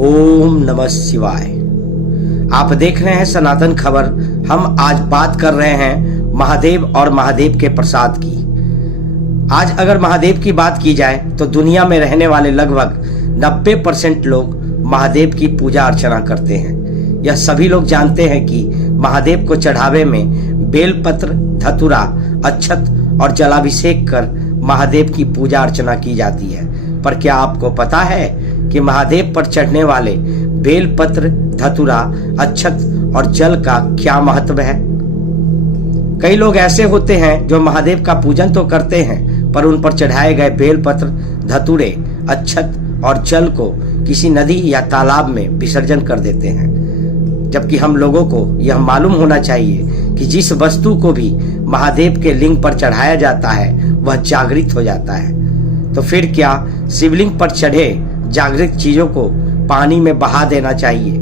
ओम नमः शिवाय। आप देख रहे हैं सनातन खबर। हम आज बात कर रहे हैं महादेव और महादेव के प्रसाद की। आज अगर महादेव की बात की जाए तो दुनिया में रहने वाले लगभग 90% लोग महादेव की पूजा अर्चना करते हैं। यह सभी लोग जानते हैं कि महादेव को चढ़ावे में बेलपत्र, धतूरा, अक्षत और जलाभिषेक कर महादेव की पूजा अर्चना की जाती है। पर क्या आपको पता है कि महादेव पर चढ़ने वाले बेलपत्र, धतूरा, अक्षत और जल का क्या महत्व है? कई लोग ऐसे होते हैं जो महादेव का पूजन तो करते हैं पर उन पर चढ़ाए गए बेलपत्र, धतूरे, अक्षत और जल को किसी नदी या तालाब में विसर्जन कर देते हैं। जबकि हम लोगों को यह मालूम होना चाहिए कि जिस वस्तु को भी महादेव के लिंग पर चढ़ाया जाता है वह जागृत हो जाता है। तो फिर क्या शिवलिंग पर चढ़े जागृत चीजों को पानी में बहा देना चाहिए?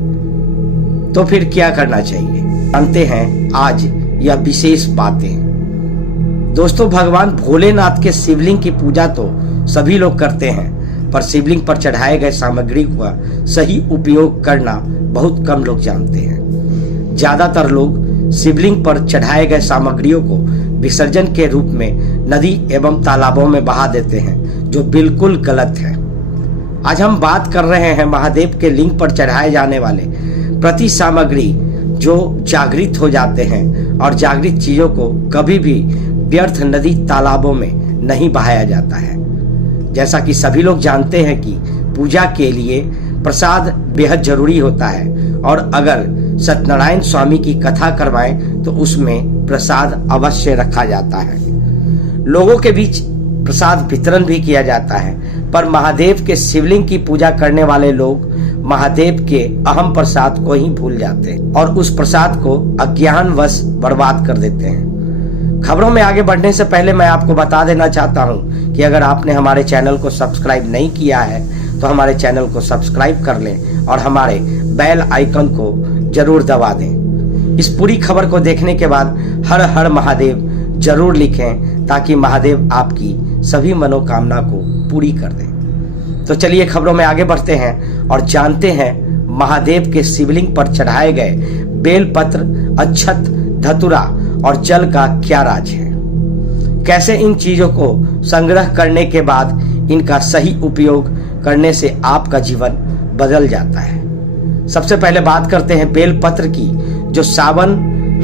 तो फिर क्या करना चाहिए, जानते हैं आज यह विशेष बातें। दोस्तों, भगवान भोलेनाथ के शिवलिंग की पूजा तो सभी लोग करते हैं पर शिवलिंग पर चढ़ाए गए सामग्री का सही उपयोग करना बहुत कम लोग जानते हैं। ज्यादातर लोग शिवलिंग पर चढ़ाए गए सामग्रियों को विसर्जन के रूप में नदी एवं तालाबों में बहा देते हैं, जो बिल्कुल गलत है। आज हम बात कर रहे हैं महादेव के लिंग पर चढ़ाए जाने वाले प्रति सामग्री जो जागृत हो जाते हैं, और जागृत चीजों को कभी भी व्यर्थ नदी तालाबों में नहीं बहाया जाता है। जैसा कि सभी लोग जानते हैं कि पूजा के लिए प्रसाद बेहद जरूरी होता है, और अगर सत्यनारायण स्वामी की कथा करवाएं तो उसमें प्रसाद अवश्य रखा जाता है। लोगों के बीच प्रसाद वितरण भी किया जाता है, पर महादेव के शिवलिंग की पूजा करने वाले लोग महादेव के अहम प्रसाद को ही भूल जाते हैं और उस प्रसाद को अज्ञानवश बर्बाद कर देते हैं। खबरों में आगे बढ़ने से पहले मैं आपको बता देना चाहता हूं कि अगर आपने हमारे चैनल को सब्सक्राइब नहीं किया है तो हमारे चैनल को सब्सक्राइब कर लें और हमारे बेल आइकन को जरूर दबा दें। इस पूरी खबर को देखने के बाद हर हर महादेव जरूर लिखें ताकि महादेव आपकी सभी मनोकामना को पूरी कर दें। तो चलिए खबरों में आगे बढ़ते हैं और जानते हैं महादेव के शिवलिंग पर चढ़ाए गए बेलपत्र, अक्षत, धतूरा और जल का क्या राज है। कैसे इन चीजों को संग्रह करने के बाद इनका सही उपयोग करने से आपका जीवन बदल जाता है। सबसे पहले बात करते हैं बेलपत्र की, जो सावन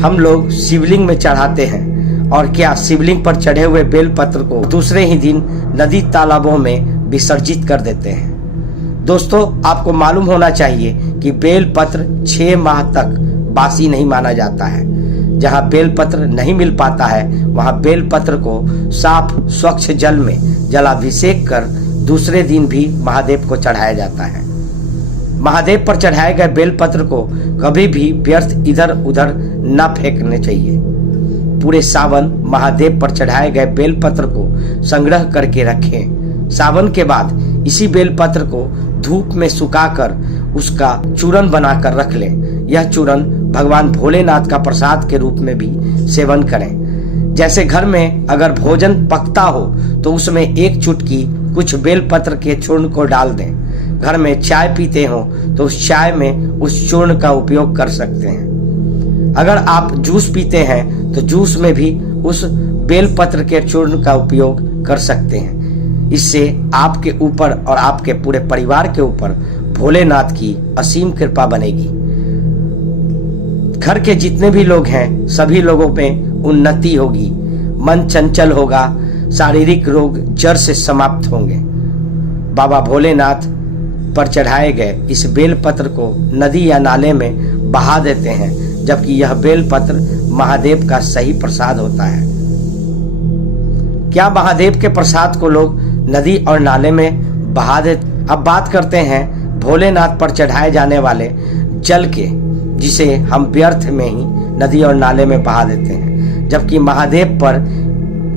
हम लोग शिवलिंग में चढ़ाते हैं। और क्या शिवलिंग पर चढ़े हुए बेलपत्र को दूसरे ही दिन नदी तालाबों में विसर्जित कर देते हैं। दोस्तों, आपको मालूम होना चाहिए कि बेलपत्र 6 माह तक बासी नहीं माना जाता है। जहां बेलपत्र नहीं मिल पाता है वहां बेलपत्र को साफ स्वच्छ जल में जलाभिषेक कर दूसरे दिन भी महादेव को चढ़ाया जाता है। महादेव पर चढ़ाए गए बेलपत्र को कभी भी व्यर्थ इधर उधर न फेंकने चाहिए। पूरे सावन महादेव पर चढ़ाए गए बेलपत्र को संग्रह करके रखें। सावन के बाद इसी बेलपत्र को धूप में सुखाकर उसका चूरन बनाकर रख लें। यह चूरन भगवान भोलेनाथ का प्रसाद के रूप में भी सेवन करें। जैसे घर में अगर भोजन पकता हो तो उसमें एक चुटकी कुछ बेलपत्र के चूर्ण को डाल दें। घर में चाय पीते हो तो उस चाय में उस चूर्ण का उपयोग कर सकते हैं। अगर आप जूस पीते हैं तो जूस में भी उस बेलपत्र के चूर्ण का उपयोग कर सकते हैं। इससे आपके ऊपर और आपके पूरे परिवार के ऊपर भोलेनाथ की असीम कृपा बनेगी। घर के जितने भी लोग हैं सभी लोगों में उन्नति होगी, मन चंचल होगा, शारीरिक रोग जड़ से समाप्त होंगे। बाबा भोलेनाथ पर चढ़ाए गए इस बेलपत्र को नदी या नाले में बहा देते हैं, जबकि यह बेलपत्र महादेव का सही प्रसाद होता है। क्या महादेव के प्रसाद को लोग नदी और नाले में बहा देते? अब बात करते हैं भोलेनाथ पर चढ़ाए जाने वाले जल के, जिसे हम व्यर्थ में ही नदी और नाले में बहा देते हैं। जबकि महादेव पर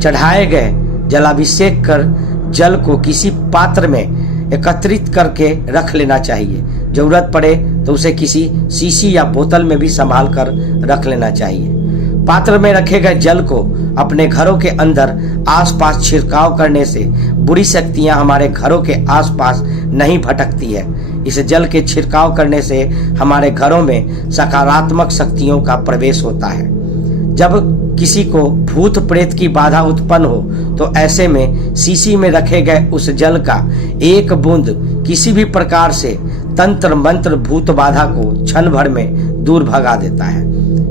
चढ़ाए गए जलाभिषेक कर जल को किसी पात्र में एकत्रित करके रख लेना चाहिए। जरूरत पड़े तो उसे किसी शीशी या बोतल में भी संभाल कर रख लेना चाहिए। पात्र में रखे गए जल को अपने घरों के अंदर आसपास छिड़काव करने से बुरी शक्तियां हमारे घरों के आसपास नहीं भटकती है। इस जल के छिड़काव करने से हमारे घरों में सकारात्मक शक्तियों का प्रवेश होता है। जब किसी को भूत प्रेत की बाधा उत्पन्न हो तो ऐसे में शीशी में रखे गए उस जल का एक बूंद किसी भी प्रकार से तंत्र मंत्र भूत बाधा को क्षण भर में दूर भगा देता है।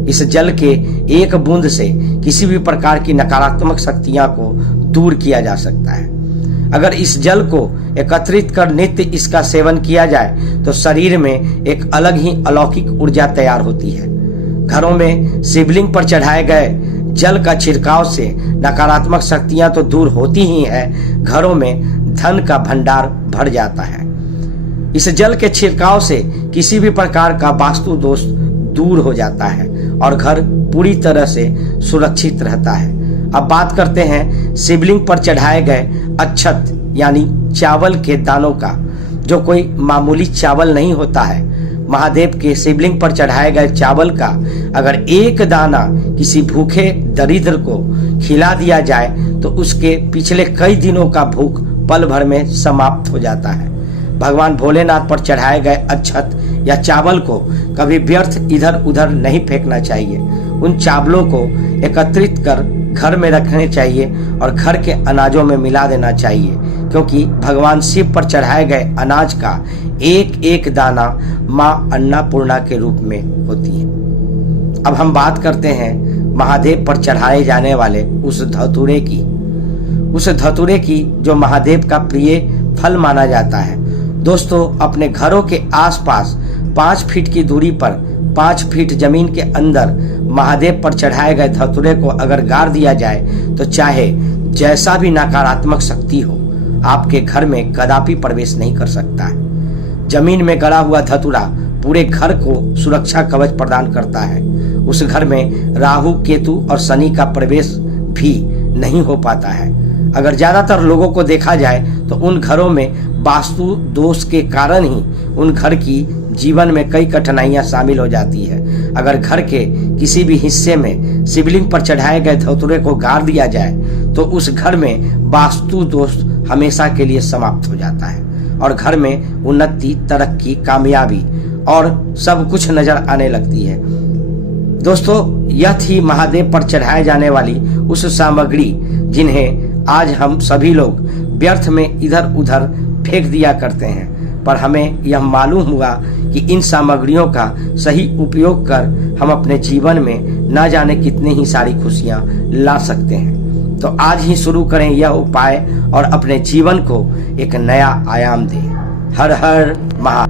इस जल के एक बूंद से किसी भी प्रकार की नकारात्मक शक्तियां को दूर किया जा सकता है। अगर इस जल को एकत्रित कर नित्य इसका सेवन किया जाए तो शरीर में एक अलग ही अलौकिक ऊर्जा तैयार होती है। घरों में शिवलिंग पर चढ़ाए गए जल का छिड़काव से नकारात्मक शक्तियां तो दूर होती ही है, घरों में धन का भंडार भर जाता है। इस जल के छिड़काव से किसी भी प्रकार का वास्तु दोष दूर हो जाता है और घर पूरी तरह से सुरक्षित रहता है। अब बात करते हैं शिवलिंग पर चढ़ाए गए अक्षत यानी चावल के दानों का, जो कोई मामूली चावल नहीं होता है। महादेव के शिवलिंग पर चढ़ाए गए चावल का अगर एक दाना किसी भूखे दरिद्र को खिला दिया जाए तो उसके पिछले कई दिनों का भूख पल भर में समाप्त हो जाता है। भगवान भोलेनाथ पर चढ़ाए गए अक्षत या चावल को कभी व्यर्थ इधर उधर नहीं फेंकना चाहिए। उन चावलों को एकत्रित कर घर में रखने चाहिए और घर के अनाजों में मिला देना चाहिए, क्योंकि भगवान शिव पर चढ़ाए गए अनाज का एक एक दाना मां अन्नपूर्णा के रूप में होती है। अब हम बात करते हैं महादेव पर चढ़ाए जाने वाले उस धतूरे की जो महादेव का प्रिय फल माना जाता है। दोस्तों, अपने घरों के आसपास 5 फीट की दूरी पर 5 फीट जमीन के अंदर महादेव पर चढ़ाए गए धतूरे को अगर गाड़ दिया जाए तो चाहे जैसा भी नकारात्मक शक्ति हो, आपके घर में कदापि प्रवेश नहीं कर सकता है। जमीन में गड़ा हुआ धतूरा पूरे घर को सुरक्षा कवच प्रदान करता है। उस घर में राहु, केतु और शनि का प्रवेश भी नहीं हो पाता है। अगर ज्यादातर लोगों को देखा जाए तो उन घरों में वास्तु दोष के कारण ही उन घर की जीवन में कई कठिनाइयां शामिल हो जाती है। अगर घर के किसी भी हिस्से में शिवलिंग पर चढ़ाए गए धतूरे को गाड़ दिया जाए तो उस घर में वास्तु दोष हमेशा के लिए समाप्त हो जाता है और घर में उन्नति, तरक्की, कामयाबी और सब कुछ नजर आने लगती है। दोस्तों, यह थी महादेव पर चढ़ाए जाने वाली उस सामग्री जिन्हें आज हम सभी लोग व्यर्थ में इधर उधर फेंक दिया करते हैं, पर हमें यह मालूम हुआ कि इन सामग्रियों का सही उपयोग कर हम अपने जीवन में न जाने कितनी ही सारी खुशियां ला सकते हैं। तो आज ही शुरू करें यह उपाय और अपने जीवन को एक नया आयाम दें। हर हर महादेव।